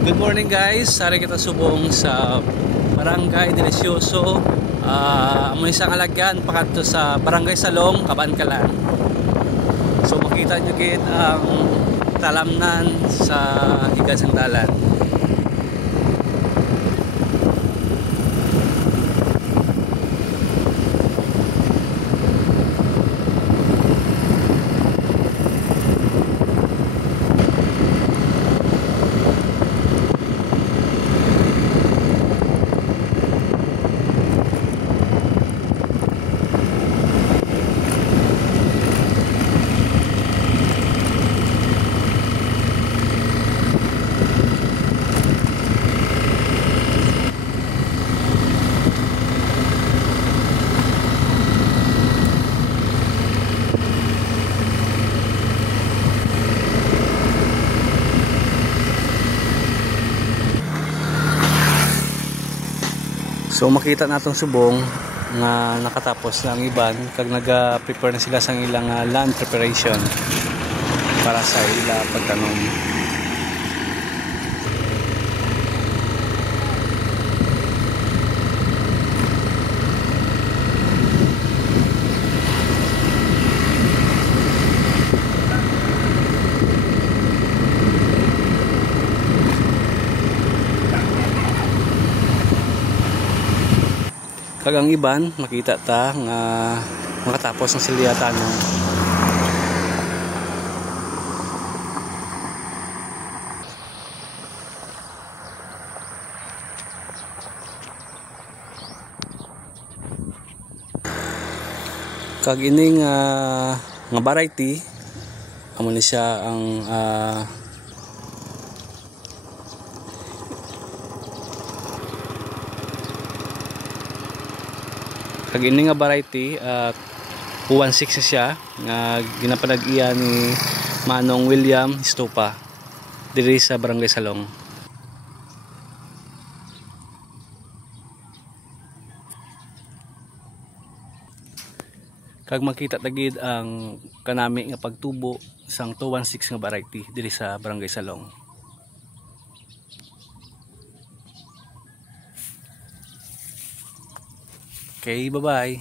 Good morning guys, sari kita subong sa Barangay Delicioso. Amo isang alagyan pakadto sa Barangay Salong, Kabankalan. So makita nyo gid ang talamnan sa higas ng dalan. So makita natong subong nga nakatapos na ang iban kag naga-prepare na sila sa ilang land preparation para sa ila pagtanom. Kagang iban makita ta nga makatapos ng silya tanong. Kag ining nga variety amo ni siya ang kag ini nga variety 1.6 siya nga ginapanag-iya ni Manong William Estopa diri sa Barangay Salong. Kag makita tagid ang kanami nga pagtubo sang 216 nga variety diri sa Barangay Salong. Okay, bye-bye.